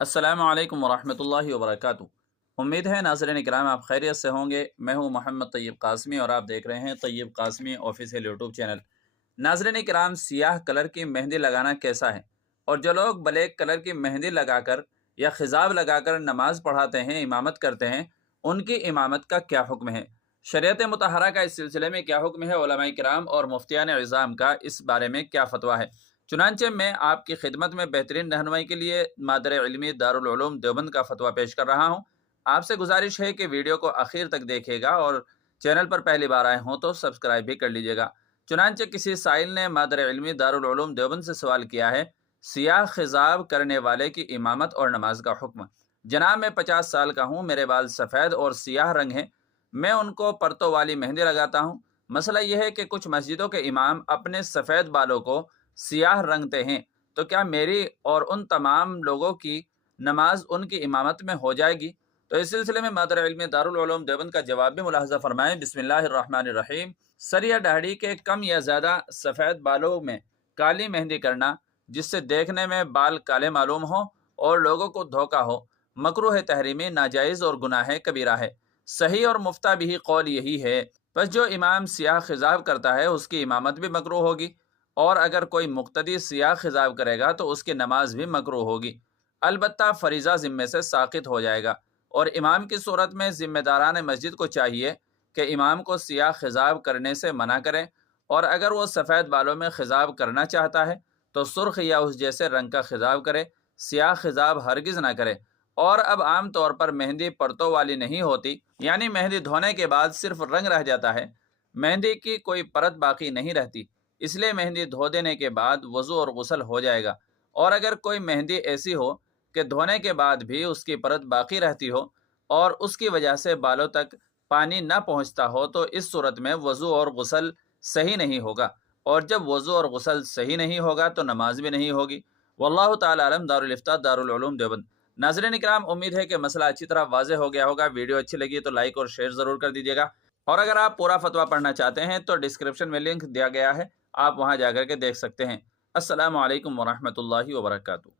अस्सलामु अलैकुम वरहमतुल्लाहि वबरकातुहू। उम्मीद है नाज़रीन इकराम आप खैरियत से होंगे। मैं हूं मोहम्मद तैयब कासमी और आप देख रहे हैं Tayyab Qasmi official YouTube channel. नाज़रीन इकराम, सियाह कलर की मेहंदी लगाना कैसा है, और जो लोग ब्लैक कलर की मेहंदी लगाकर या खिजाब लगाकर नमाज पढ़ाते हैं, इमामत करते हैं, उनकी इमामत का क्या हुक्म है, शरीयत मुतहरा का इस सिलसिले में क्या हुक्म है, उलमाए किराम और मुफ्तियान इज़ाम का इस बारे में क्या फतवा है। चुनांचे मैं आपकी खिदमत में बेहतरीन रहनुमाई के लिए मादर इल्मी दारुल उलूम देवबंद का फतवा पेश कर रहा हूँ। आपसे गुजारिश है कि वीडियो को आखिर तक देखिएगा और चैनल पर पहली बार आए हों तो सब्सक्राइब भी कर लीजिएगा। चुनांचे किसी साइल ने मादर इल्मी दारुल उलूम देवबंद से सवाल किया है, सियाह खिजाब करने वाले की इमामत और नमाज का हुक्म। जनाब, मैं 50 साल का हूँ, मेरे बाल सफ़ेद और सियाह रंग हैं, मैं उनको परतों वाली मेहंदी लगाता हूँ। मसला यह है कि कुछ मस्जिदों के इमाम अपने सफ़ेद बालों को सियाह रंगते हैं, तो क्या मेरी और उन तमाम लोगों की नमाज उनकी इमामत में हो जाएगी? तो इस सिलसिले में मादर इल्मी दारुल उलूम देवबंद का जवाब भी मुलाहजा फरमाएं। बिस्मिल्लाहिर्रहमानिर्रहीम। सर या दाढ़ी के कम या ज़्यादा सफ़ेद बालों में काली मेहंदी करना, जिससे देखने में बाल काले मालूम हो और लोगों को धोखा हो, मकरूह तहरीमी, नाजायज़ और गुनाह कबीरा है। सही और मुफ्ता भी कौल यही है। बस जो इमाम सियाह खिजाब करता है उसकी इमामत भी मकरूह होगी, और अगर कोई मुक्तदी सियाह खिजाब करेगा तो उसकी नमाज भी मकरूह होगी। अलबत्ता फरीज़ा ज़िम्मे से साक़ित हो जाएगा, और इमाम की सूरत में ज़िम्मेदारान मस्जिद को चाहिए कि इमाम को सियाह खिजाब करने से मना करें, और अगर वो सफ़ेद बालों में खिजाब करना चाहता है तो सुर्ख या उस जैसे रंग का खिजाब करे, सियाह खिजाब हरगिज़ ना करे। और अब आम तौर पर मेहंदी परतों वाली नहीं होती, यानी मेहंदी धोने के बाद सिर्फ रंग रह जाता है, मेहंदी की कोई परत बाकी नहीं रहती। इसलिए मेहंदी धो देने के बाद वज़ू और गुस्ल हो जाएगा। और अगर कोई मेहंदी ऐसी हो कि धोने के बाद भी उसकी परत बाकी रहती हो और उसकी वजह से बालों तक पानी न पहुंचता हो, तो इस सूरत में वज़ू और गुस्ल सही नहीं होगा, और जब वज़ू और गुस्ल सही नहीं होगा तो नमाज भी नहीं होगी। वल्लाहु ताला अलम। दारुल इफ्ता दारुल उलूम देवबंद। नाज़रीन इकराम, उम्मीद है कि मसला अच्छी तरह वाज़ेह हो गया होगा। वीडियो अच्छी लगी तो लाइक और शेयर ज़रूर कर दीजिएगा, और अगर आप पूरा फतवा पढ़ना चाहते हैं तो डिस्क्रिप्शन में लिंक दिया गया है, आप वहां जाकर के देख सकते हैं। अस्सलामु अलैकुम वरहमतुल्लाहि वबरकातुहू।